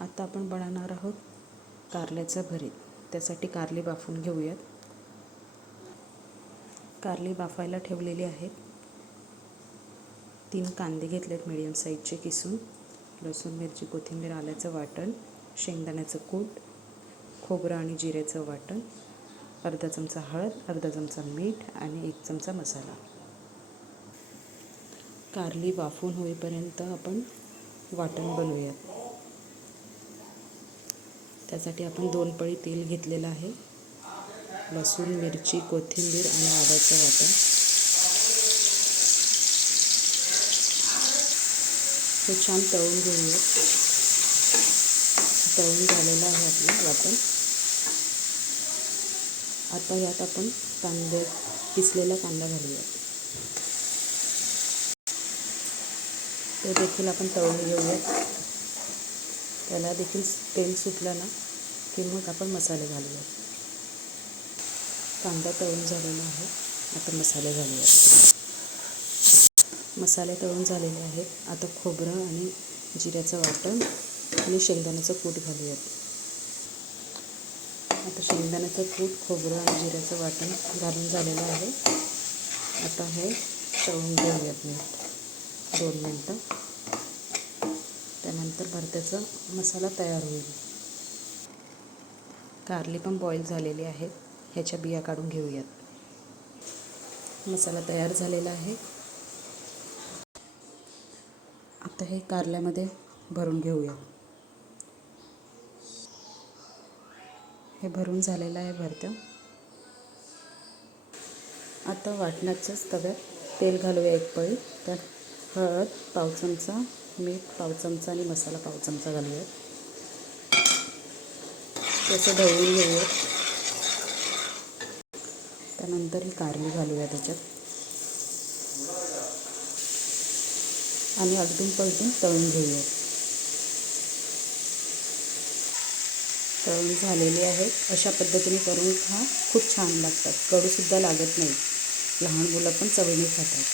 आता आपण बनवणार आहोत कारल्याचं भरीत. त्यासाठी कारली बाफून घेऊयात. कारली बाफायला ठेवलेली आहेत. 3 कांदे घेतलेत मीडियम साईजचे किसून, लसूण, मिरची, कोथिंबीर, आल्याचं वाटण, शेंगदाण्याचं कूट, खोबरं आणि जिऱ्याचं वाटण, अर्धा चमचा हळद, अर्धा चमचा मीठ आणि 1 चमचा मसाला. कारली वाफून होईपर्यंत आपण वाटण बनवूयात. त्यासाठी आपण 2 पळी तेल घेतलेलं आहे. लसूण, मिरची, कोथिंबीर आणि आल्याचं वाटण हे छान तळून घेऊयात. तळून झालेलं आहे आपलं वाटण. आता यात आपण किसलेला कांदा घालूयात. ते देखील आपण तळून घेऊयात. त्याला देखील तेल सुटलं ना की मग आपण मसाले घालूयात. कांदा तळून झालेला आहे. आता मसाले घालूयात. मसाले तळून झालेले आहेत. आता खोबरं आणि जिऱ्याचं वाटण आणि शेंगदाण्याचं कूट घालूयात. आता शेंगदाण्याचं कूट, खोबरं आणि जिऱ्याचं वाटण घालून झालेलं आहे. आता हे तळून घेऊयात 2 मिनटं. त्यानंतर भरत्याचा मसाला तयार होईल. कारली पण बॉईल झालेली आहेत. ह्याच्या बिया काढून घेऊयात. मसाला तयार झालेला आहे. आता हे कारल्यामध्ये भरून घेऊया. हे भरून झालेलं आहे भरतं. आता वाटणाच्याच तव्यात तेल घालूया 1 पळी. त्यात हळद पाव चमचा, मीठ पाव चमचा आणि मसाला पाव चमचा घालूया. त्याचं ढवळून घेऊया. त्यानंतर ही कारली घालूया त्याच्यात आणि आलटून पलटून तळून घेऊया. तळून झालेली आहेत. अशा पद्धतीने करून खा. खूप छान लागतात. कडूसुद्धा लागत नाही. लहान मुलं पण चवीने खातात.